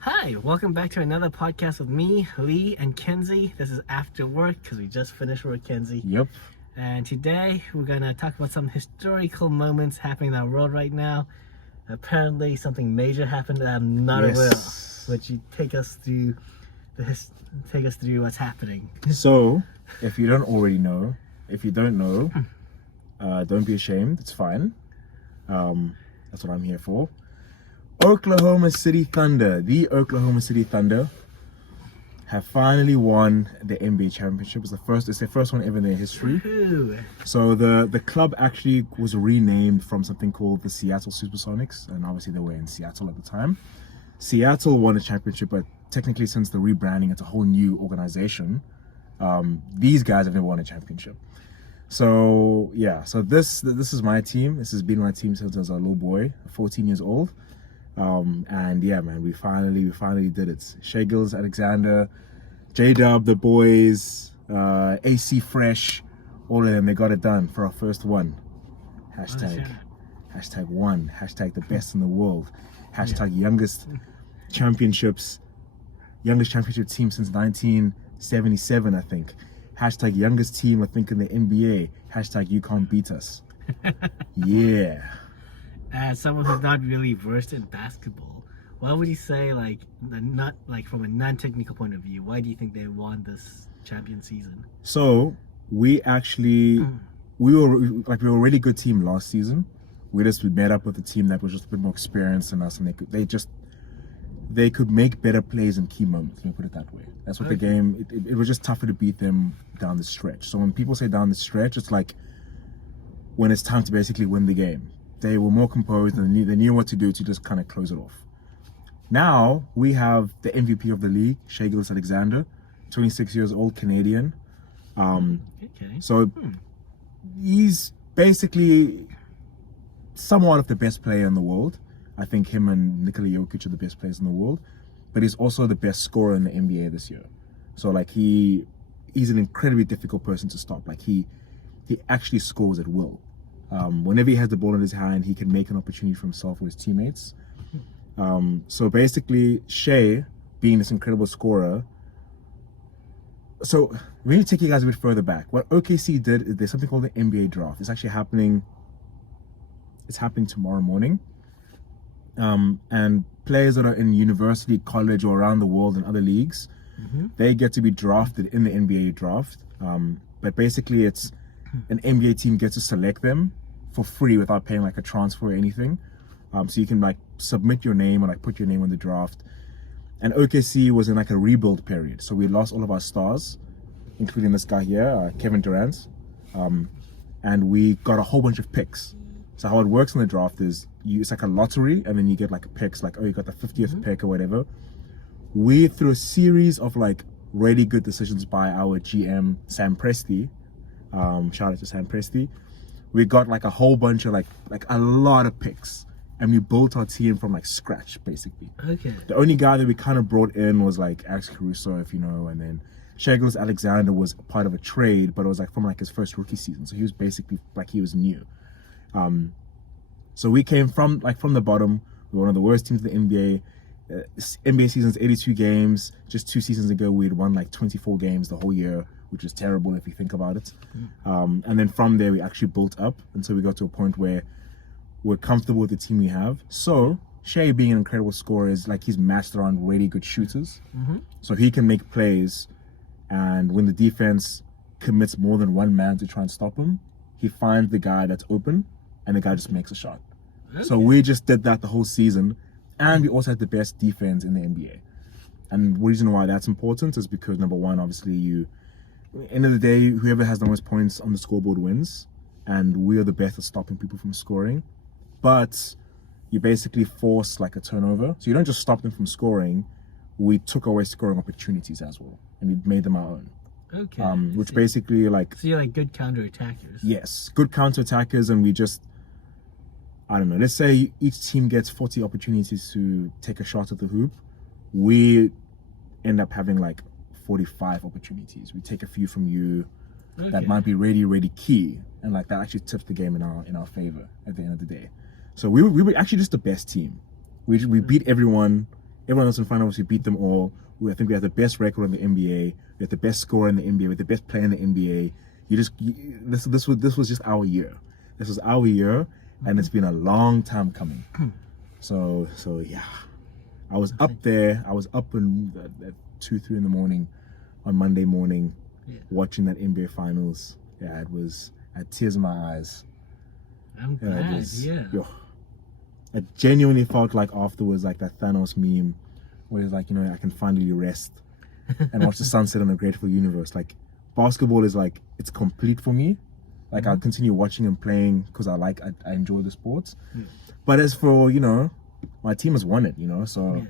Hi, welcome back to another podcast with me, Lee, and Kensy. This is after work because we just finished work, Kensy. Yep. And today we're going to talk about some historical moments happening in our world right now. Apparently, something major happened that I'm not aware of. Would you take us through what's happening? So, if you don't already know, if you don't know, don't be ashamed. It's fine. That's what I'm here for. Oklahoma City Thunder, the Oklahoma City Thunder, have finally won the NBA championship. It's their first one ever in their history. Woohoo. So the club actually was renamed from something called the Seattle Supersonics, and obviously they were in Seattle at the time. Seattle won a championship, but technically since the rebranding, it's a whole new organization. These guys have never won a championship. So yeah, so this is my team. This has been my team since I was a little boy, 14 years old. And yeah, man, we finally did it. Shai Alexander, J-Dub, the boys, AC Fresh, all of them, they got it done for our first one. Hashtag one, hashtag the best in the world, hashtag youngest championship team since 1977, I think. Hashtag youngest team, I think, in the NBA. Hashtag you can't beat us. Yeah. As someone who's not really versed in basketball, what would you say, not from a non-technical point of view, why do you think they won this champion season? So we were a really good team last season. We met up with a team that was just a bit more experienced than us, and they could make better plays in key moments. Let me put it that way. That's what the game. It was just tougher to beat them down the stretch. So when people say down the stretch, it's like when it's time to basically win the game. They were more composed and they knew what to do to just kind of close it off. Now we have the MVP of the league, Shai Alexander, 26 years old, Canadian. So he's basically somewhat of the best player in the world. I think him and Nikola Jokic are the best players in the world, but he's also the best scorer in the NBA this year. So he's an incredibly difficult person to stop. He actually scores at will. Whenever he has the ball in his hand, he can make an opportunity for himself or his teammates. So basically, Shai, being this incredible scorer. So we need to take you guys a bit further back. What OKC did is there's something called the NBA draft. It's actually happening. It's happening tomorrow morning. And players that are in university, college, or around the world in other leagues, they get to be drafted in the NBA draft. But basically, it's an NBA team gets to select them for free without paying a transfer or anything. So you can submit your name and put your name on the draft. And OKC was in a rebuild period. So we lost all of our stars, including this guy here, Kevin Durant. And we got a whole bunch of picks. So how it works in the draft is it's like a lottery, and then you get picks you got the 50th pick or whatever. We, through a series of really good decisions by our GM, Sam Presti, shout out to Sam Presti, we got a whole bunch of a lot of picks, and we built our team from scratch basically. Okay. The only guy that we kind of brought in was Alex Caruso, if you know, and then Shai Alexander was part of a trade, but it was from his first rookie season, so he was basically he was new. So we came from the bottom. We were one of the worst teams in the NBA. NBA season's 82 games. Just 2 seasons ago, we had won 24 games the whole year, which is terrible if you think about it. And then from there, we actually built up until we got to a point where we're comfortable with the team we have. So Shai, being an incredible scorer, is he's matched around really good shooters. So he can make plays, and when the defense commits more than one man to try and stop him, he finds the guy that's open, and the guy just makes a shot. Okay. So we just did that the whole season, and we also had the best defense in the NBA. And the reason why that's important is because, number one, obviously end of the day, whoever has the most points on the scoreboard wins, and we are the best at stopping people from scoring. But you basically force a turnover, so you don't just stop them from scoring. We took away scoring opportunities as well, and we made them our own. Okay. Which basically so you're good counter-attackers. Yes, good counter-attackers, and we just, I don't know, let's say each team gets 40 opportunities to take a shot at the hoop. We end up having 45 opportunities. We take a few from you that might be really, really key, and that actually tips the game in our favor at the end of the day. So we were actually just the best team. We beat everyone everyone else in front of us, we beat them all. I think we had the best record in the NBA. We had the best scorer in the NBA. We had the best player in the NBA. This was just our year. This was our year, and it's been a long time coming. So yeah, I was up there. I was up at 2-3 in the morning on Monday morning, watching that NBA Finals. Yeah, it was. I had tears in my eyes. I'm glad. I genuinely felt like afterwards, like that Thanos meme, where it's like, I can finally rest and watch the sunset on a grateful universe. Like, basketball is like, it's complete for me. Like, I'll continue watching and playing because I enjoy the sports. But as for, my team has won it, so.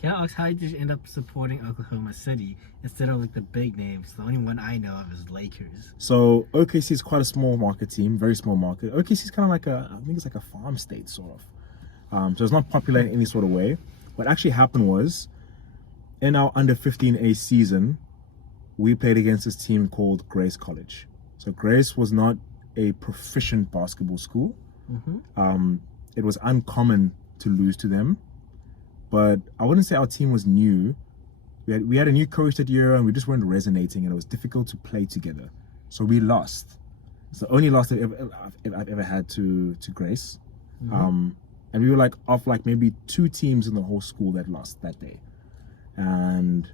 Can I ask, how did you end up supporting Oklahoma City instead of like the big names? The only one I know of is Lakers. So OKC is quite a small market team, very small market. OKC is kind of like I think it's like a farm state sort of. So it's not popular in any sort of way. What actually happened was, in our under 15A season, we played against this team called Grace College. So Grace was not a proficient basketball school. It was uncommon to lose to them. But I wouldn't say our team was new. We had a new coach that year, and we just weren't resonating, and it was difficult to play together. So we lost. It's the only loss I've ever had to Grace. And we were like off like maybe 2 teams in the whole school that lost that day. And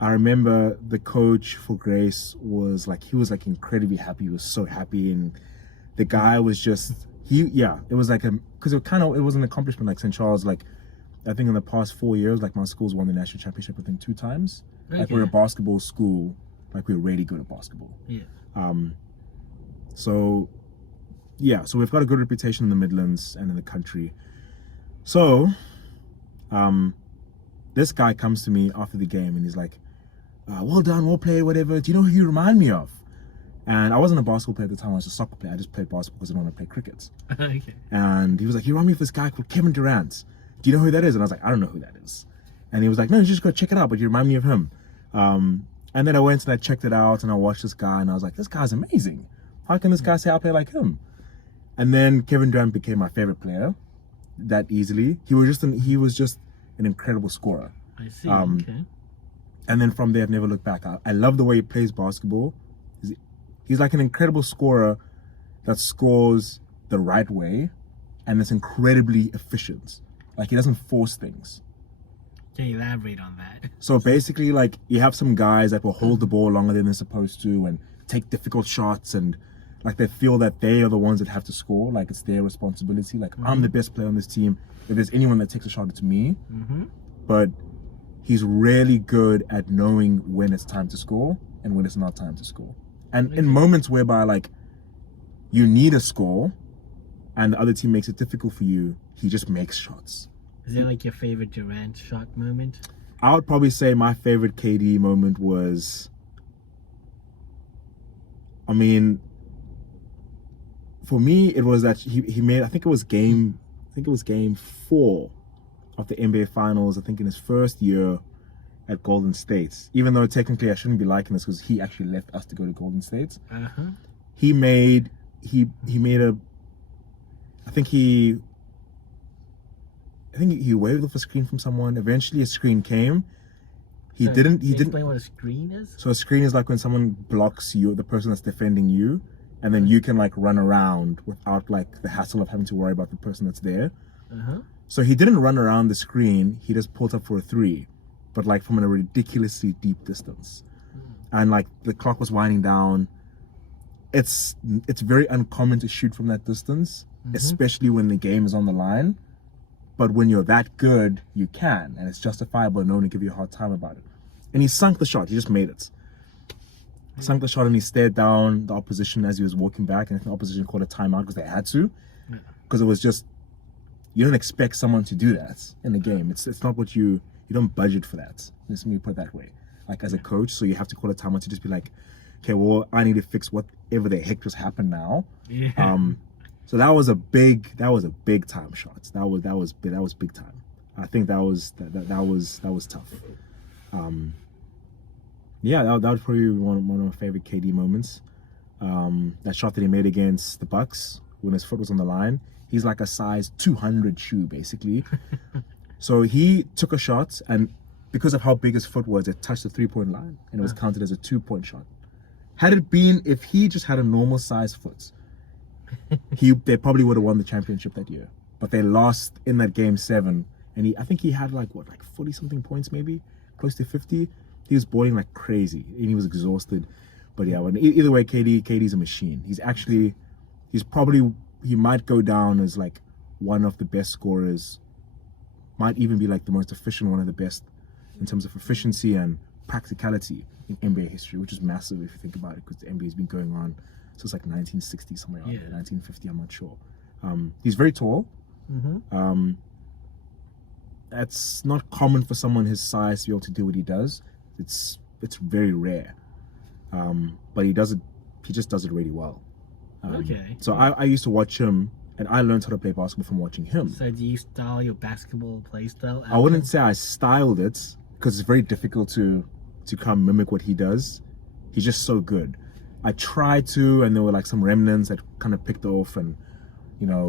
I remember the coach for Grace was like incredibly happy. He was so happy, and the guy was just it was like because it was an accomplishment. Like St. Charles, like, I think in the past 4 years, like, my school's won the national championship, I think 2 times. Okay. Like, we're a basketball school. Like, we're really good at basketball. So we've got a good reputation in the Midlands and in the country. So, this guy comes to me after the game, and he's like, well done, well played, whatever. Do you know who you remind me of? And I wasn't a basketball player at the time. I was a soccer player. I just played basketball because I didn't want to play cricket. Okay. And he was like, you remind me of this guy called Kevin Durant. Do you know who that is? And I was like, I don't know who that is. And he was like, no, you just go check it out, but you remind me of him. And then I went and I checked it out, and I watched this guy, and I was like, this guy's amazing. How can this guy say I play like him? And then Kevin Durant became my favorite player that easily. He was just an incredible scorer. I see. Okay. And then from there, I've never looked back. I love the way he plays basketball. He's like an incredible scorer that scores the right way, and is incredibly efficient. Like, he doesn't force things. Can you elaborate on that? So basically, like, you have some guys that will hold the ball longer than they're supposed to and take difficult shots, and like, they feel that they are the ones that have to score. Like, it's their responsibility. Like, I'm the best player on this team. If there's anyone that takes a shot, it's me. But he's really good at knowing when it's time to score and when it's not time to score. And in moments whereby, like, you need a score and the other team makes it difficult for you, he just makes shots. Is that like your favorite Durant shot moment? I would probably say my favorite KD moment was, for me, it was that he made, I think it was game 4 of the NBA Finals, I think in his first year at Golden State. Even though technically I shouldn't be liking this because he actually left us to go to Golden State. He made a, I think he waved off a screen from someone. Eventually a screen came. He didn't explain what a screen is? So a screen is like when someone blocks you, the person that's defending you, and then you can like run around without like the hassle of having to worry about the person that's there. So he didn't run around the screen, he just pulled up for a 3, but like from a ridiculously deep distance. And like the clock was winding down. It's very uncommon to shoot from that distance, especially when the game is on the line. But when you're that good, you can, and it's justifiable, and no one will give you a hard time about it. And he sunk the shot. He just made it. Sunk the shot, and he stared down the opposition as he was walking back, and I think the opposition called a timeout because they had to, because it was just, you don't expect someone to do that in the game. It's not what you don't budget for that. Let me put it that way. Like, as a coach, so you have to call a timeout to just be like, okay, well, I need to fix whatever the heck just happened now. So that was a big time shot. That was big time. I think that was tough. That was probably one of my favorite KD moments. That shot that he made against the Bucks when his foot was on the line. He's like a size 200 shoe basically, So he took a shot, and because of how big his foot was, it touched the 3-point line, and it was counted as a 2-point shot. Had it been if he just had a normal size foot, they probably would have won the championship that year. But they lost in that game 7, and I think he had like 40 something points, maybe close to 50. He was balling like crazy, and he was exhausted. But yeah, either way, KD's a machine. He might go down as like one of the best scorers. Might even be like the most efficient, one of the best in terms of efficiency and practicality in NBA history, which is massive if you think about it, because the NBA has been going on since like 1960, somewhere around there, 1950, I'm not sure. He's very tall. That's not common for someone his size to be able to do what he does. It's very rare. But he just does it really well. So I used to watch him, and I learned how to play basketball from watching him. So do you style your basketball play style? I wouldn't say I styled it, because it's very difficult to kind of mimic what he does. He's just so good. I tried to, and there were like some remnants that kind of picked off, and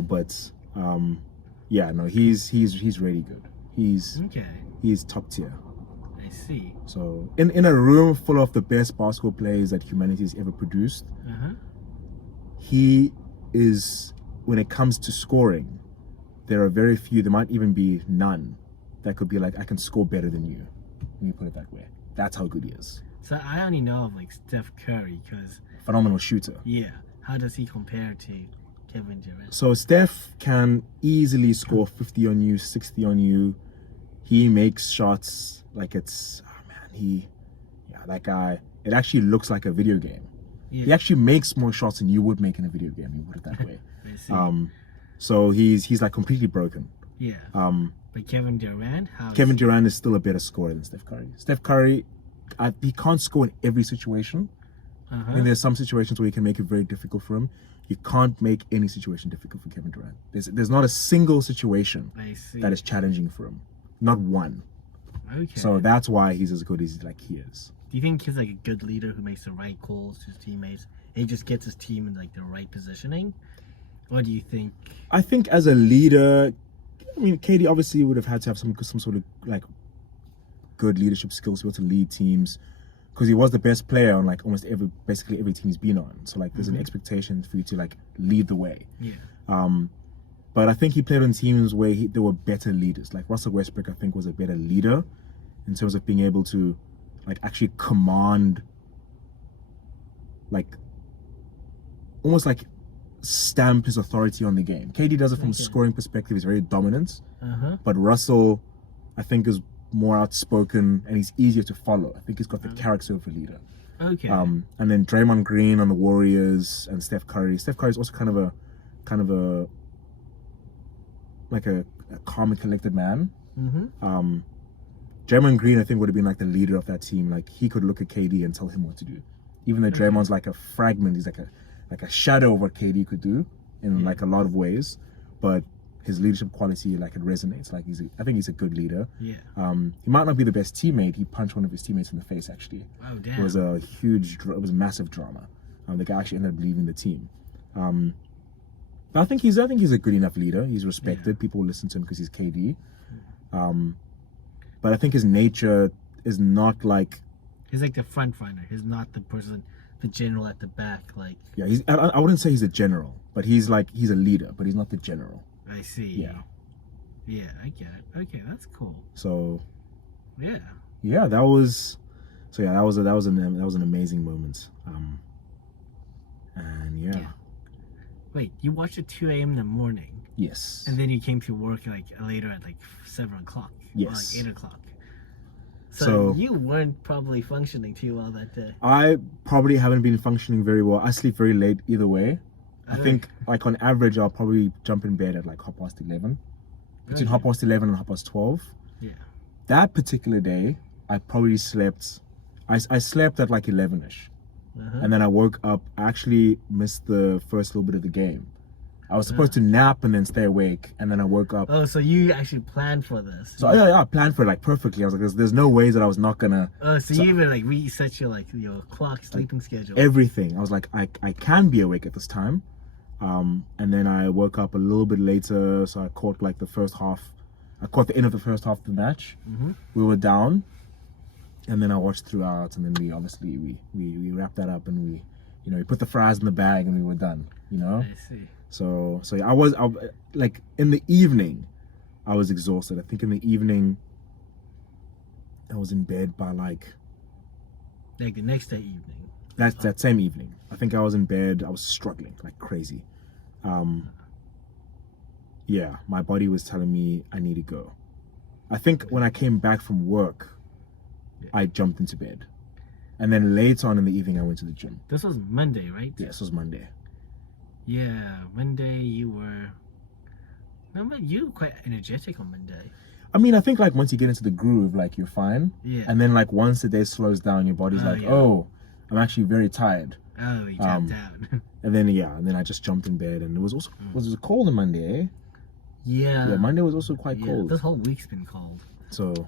but yeah, no, he's really good. He's top tier. I see. So in a room full of the best basketball players that humanity has ever produced, he is, when it comes to scoring, there are very few, there might even be none, that could be like, I can score better than you. Let me put it that way. That's how good he is. So I only know of like Steph Curry, because phenomenal shooter. Yeah. How does he compare to Kevin Durant? So Steph can easily score 50 on you, 60 on you. He makes shots like it's, that guy, it actually looks like a video game. Yeah. He actually makes more shots than you would make in a video game, you put it that way. I see. So he's like completely broken. Yeah. But Kevin Durant? Kevin Durant is still a better scorer than Steph Curry. Steph Curry, he can't score in every situation. And there's some situations where you can make it very difficult for him. You can't make any situation difficult for Kevin Durant. There's not a single situation that is challenging for him. Not one. Okay. So that's why he's as good as he is. Do you think he's like a good leader who makes the right calls to his teammates? And he just gets his team in like the right positioning? Or do you think? I think as a leader, I mean, KD obviously would have had to have some sort of like good leadership skills to be able to lead teams, because he was the best player on like almost basically every team he's been on. So like there's an expectation for you to like lead the way. Yeah. But I think he played on teams where there were better leaders. Like Russell Westbrook, I think, was a better leader in terms of being able to like actually command, like almost like stamp his authority on the game. KD does it from a scoring perspective. He's very dominant. But Russell, I think, is more outspoken, and he's easier to follow. I think he's got the character of a leader. Okay. And then Draymond Green on the Warriors, and Steph Curry. Steph Curry is also kind of a like a calm and collected man. Draymond Green, I think, would have been like the leader of that team. Like he could look at KD and tell him what to do. Even though Draymond's like a fragment, he's like a shadow of what KD could do in like a lot of ways. But his leadership quality, like it resonates. Like I think he's a good leader. Yeah. He might not be the best teammate. He punched one of his teammates in the face, actually. Oh damn. It was a massive drama. The guy actually ended up leaving the team. But I think he's a good enough leader. He's respected. Yeah. People listen to him because he's KD. But I think his nature is not like. He's like the front runner. He's not the person, the general at the back. Like. Yeah, I wouldn't say he's a general, but he's a leader, but he's not the general. I see. Yeah. Yeah, I get it. Okay, that's cool. So. Yeah. Yeah, that was an amazing moment. And yeah. Wait, you watched at 2 a.m. in the morning? Yes. And then you came to work like later at like 7 o'clock? Yes. Or like 8 o'clock? So you weren't probably functioning too well that day. I probably haven't been functioning very well. I sleep very late either way. I think like on average I'll probably jump in bed at like 11:30. Between 11:30 and 12:30. Yeah. That particular day, I probably slept. I slept at like 11ish. And then I woke up. I actually missed the first little bit of the game. I was supposed to nap and then stay awake, and then I woke up. Oh, so you actually planned for this? So yeah, I planned for it like perfectly. I was like, "There's no ways that I was not gonna." Oh, so you even like reset your clock, sleeping schedule. Everything. I was like, I can be awake at this time, and then I woke up a little bit later, so I caught like the first half I caught the end of the first half of the match. We were down, and then I watched throughout, and then we obviously we wrapped that up, and we, you know, we put the fries in the bag, and we were done. You know. I see. So yeah, I was like in the evening, I was exhausted. I think in the evening, I was in bed by like the next day evening. That same evening. I think I was in bed. I was struggling like crazy. Yeah, my body was telling me I need to go. I think when I came back from work, I jumped into bed. And then later on in the evening, I went to the gym. This was Monday, right? Yeah, this was Monday. Yeah, Monday you were... No, but you were quite energetic on Monday. I mean, I think like once you get into the groove, like you're fine. Yeah. And then like once the day slows down, your body's like, oh, I'm actually very tired. Oh, you tapped out. And then I just jumped in bed, and it was also was it cold on Monday, eh? Yeah. Yeah, Monday was also quite cold. This whole week's been cold. So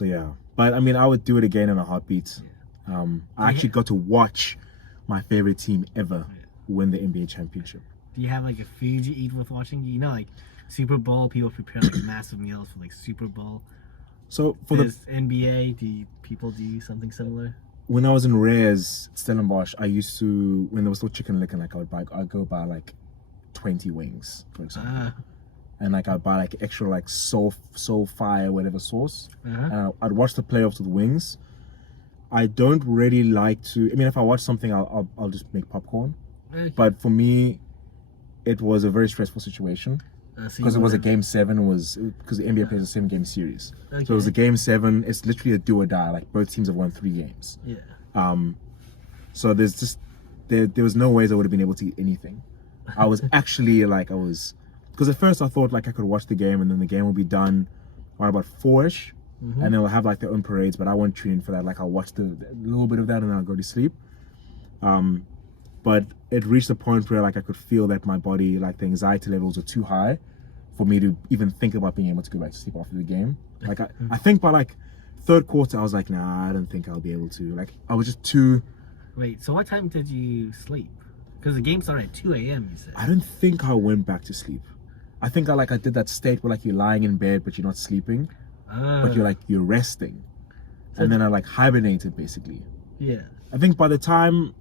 yeah. But I mean, I would do it again in a heartbeat. I actually got to watch my favorite team ever win the NBA championship. Do you have like a food you eat with watching? You know, like Super Bowl, people prepare like massive meals for like Super Bowl. So for the NBA, people do something similar? When I was in Rares, Stellenbosch, I used to, when there was still chicken lick, like I'd go buy like 20 wings, for example. And like I'd buy like extra like soul fire, whatever sauce. And I'd watch the playoffs with wings. I don't really like to, I mean, if I watch something, I'll just make popcorn. But for me, it was a very stressful situation. Because it was a game 7, because the NBA plays a 7-game series. So it was a game 7. It's literally a do or die. Like both teams have won 3 games. Yeah. So there's just there was no ways I would have been able to eat anything. I was actually like because at first I thought like I could watch the game and then the game will be done around about 4ish, and then we'll have like their own parades. But I won't tune in for that. Like I'll watch the little bit of that and then I'll go to sleep. But it reached a point where like I could feel that my body, like the anxiety levels were too high for me to even think about being able to go back to sleep after the game. Like I think by like third quarter I was like, nah, I don't think I'll be able to. Like I was just too. Wait, so what time did you sleep? Because the game started at 2 a.m. you said. I don't think I went back to sleep. I think I did that state where like you're lying in bed but you're not sleeping, but you're resting, so and then I like hibernated basically. Yeah. I think by the time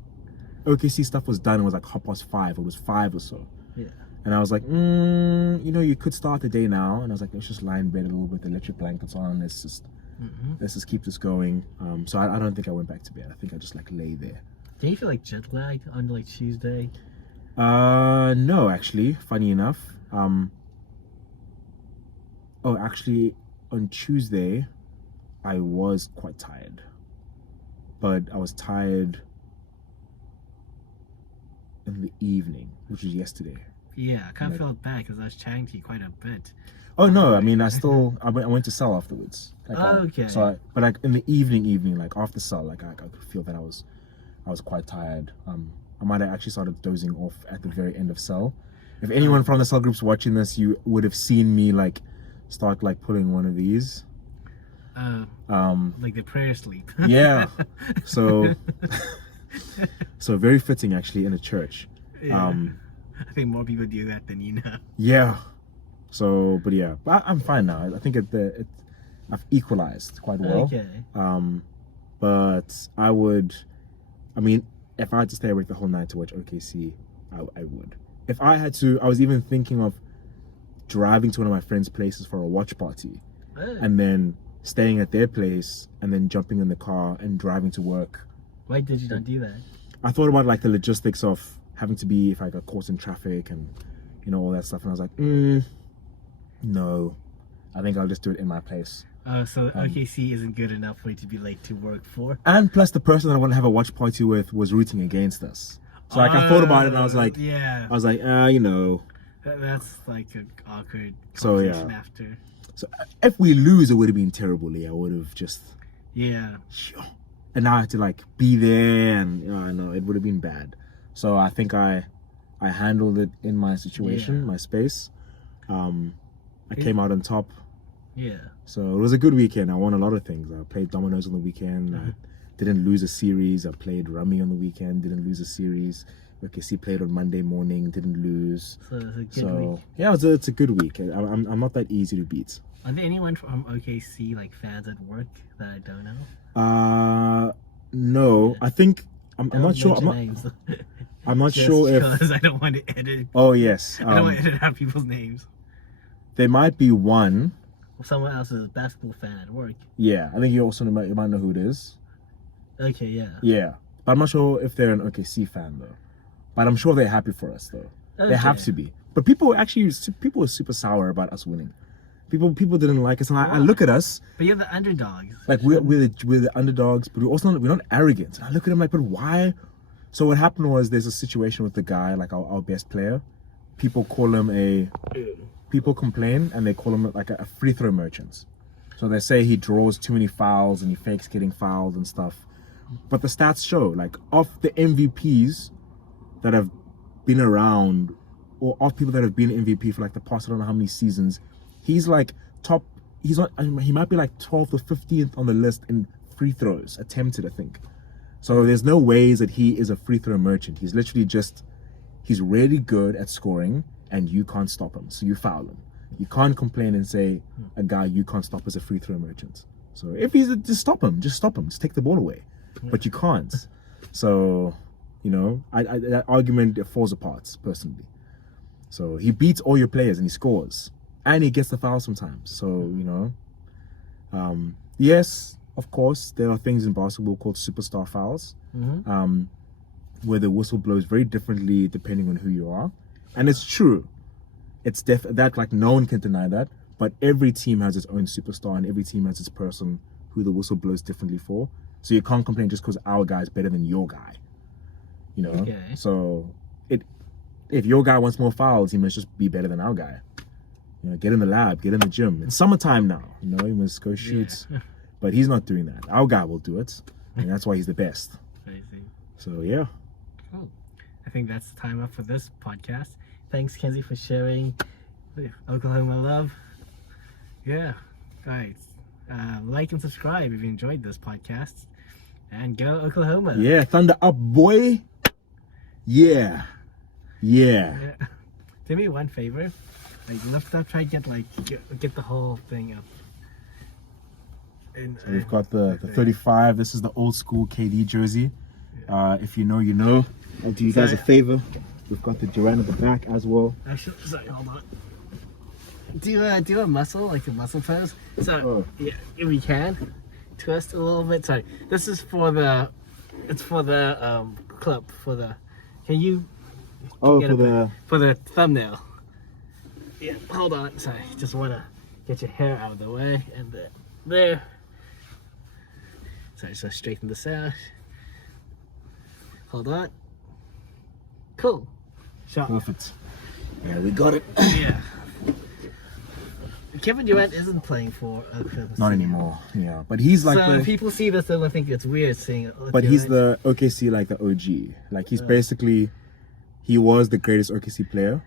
OKC stuff was done, it was like 5:30. It was 5 or so. Yeah. And I was like, you know, you could start the day now. And I was like, let's just lie in bed a little bit, electric blankets on. Let's just keep this going. So I don't think I went back to bed. I think I just like lay there. Do you feel like jet lagged on like Tuesday? No, actually, funny enough. Actually, on Tuesday, I was quite tired. But I was tired in the evening, which was yesterday. Yeah, I kind of felt bad because I was chatting to you quite a bit. Oh no, I mean I went to cell afterwards. Like, okay. But like in the evening, like after cell, like I could feel that I was quite tired. I might have actually started dozing off at the very end of cell. If anyone from the cell group's watching this, you would have seen me like start like pulling one of these. Like the prayer sleep. Yeah. So very fitting actually in a church. Yeah. I think more people do that than you know. Yeah. So, but yeah, I'm fine now. I think I've equalized quite well. Okay. But I mean, if I had to stay awake the whole night to watch OKC, I would. If I had to, I was even thinking of driving to one of my friends' places for a watch party, and then staying at their place, and then jumping in the car and driving to work. Why did you not do that? I thought about like the logistics of having to be, if I got caught in traffic and you know all that stuff, and I was like, no, I think I'll just do it in my place. So OKC isn't good enough for you to be late to work for. And plus, the person that I want to have a watch party with was rooting against us. So like I thought about it, and I was like, you know, that's like an awkward conversation after. So if we lose, it would have been terrible. I would have just and now I had to like be there, and I know it would have been bad. So I think I handled it in my situation, my space. I came out on top. Yeah. So it was a good weekend. I won a lot of things. I played dominoes on the weekend. I didn't lose a series. I played rummy on the weekend. Didn't lose a series. OKC played on Monday morning, didn't lose. So it's a good week. Yeah, it's a good week. I'm not that easy to beat. Are there anyone from OKC like fans at work that I don't know? No. I think I'm not sure. I'm not Just sure if. because I don't want to edit. Oh yes. I don't want to edit out people's names. There might be one. Or someone else is a basketball fan at work. Yeah, I think you might know who it is. Okay, yeah. Yeah, but I'm not sure if they're an OKC fan though. But I'm sure they're happy for us though. Okay. They have to be. But people were super sour about us winning. People didn't like us, and I look at us. But you're the underdogs. Like we're the underdogs, but we're not arrogant. And I look at him like, but why? So what happened was there's a situation with the guy, like our best player. People complain and they call him like a free throw merchant. So they say he draws too many fouls and he fakes getting fouled and stuff. But the stats show, like, of the MVPs that have been around, or of people that have been MVP for like the past, I don't know how many seasons, he's like top. He's not. I mean, he might be like 12th or 15th on the list in free throws attempted, I think. So there's no ways that he is a free throw merchant. He's literally just, he's really good at scoring, and you can't stop him, so you foul him. You can't complain and say a guy you can't stop as a free throw merchant. So if he's just stop him, just take the ball away. But you can't. So, you know, that argument, it falls apart personally. So he beats all your players and he scores, and he gets the foul sometimes. So, you know, yes, of course, there are things in basketball called superstar fouls, where the whistle blows very differently depending on who you are. And it's true. It's that, like, no one can deny that. But every team has its own superstar, and every team has its person who the whistle blows differently for. So you can't complain just because our guy is better than your guy. You know? Okay. So if your guy wants more fouls, he must just be better than our guy. You know, get in the lab, get in the gym. It's summertime now. You know, he must go shoot. Yeah. But he's not doing that. Our guy will do it. And that's why he's the best. I see. So, yeah. Cool. I think that's the time up for this podcast. Thanks, Kensy, for sharing Oklahoma love. Yeah, guys, like and subscribe if you enjoyed this podcast. And go Oklahoma. Yeah, thunder up, boy. Yeah. Do me one favor. Like, lift up, try to get the whole thing up. And, so we've got the 35. This is the old school KD jersey. If you know, you know. I'll do you guys a favor. We've got the Durant at the back as well. Actually, sorry, hold on. Do a muscle, like a muscle pose. So, yeah, if we can, twist a little bit. Sorry, this is for the, it's for the clip, for the, can you? Oh, for the thumbnail. Yeah, hold on. Sorry, just want to get your hair out of the way, and there. Sorry, so straighten this out. Hold on. Cool. Shot. Perfect. Yeah, we got it. Yeah. Kevin Durant isn't playing for Oklahoma. Not anymore. Yeah, but he's like so people see this, they'll think it's weird seeing it. But he's the OKC, like the OG. Like he's basically, he was the greatest OKC player.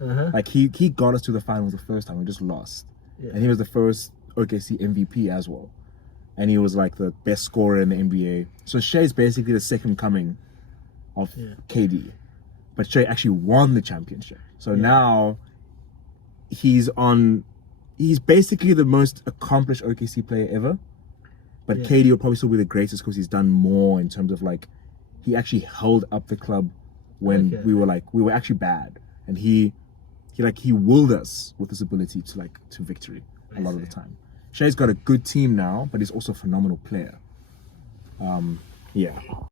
Like he got us to the finals the first time. We just lost, and he was the first OKC MVP as well. And he was like the best scorer in the NBA. So Shea's basically the second coming of KD. But Shea actually won the championship. So now he's basically the most accomplished OKC player ever. But KD will probably still be the greatest because he's done more in terms of, like, he actually held up the club when we were actually bad. And he willed us with his ability to victory a lot of the time. Shea's got a good team now, but he's also a phenomenal player. Yeah.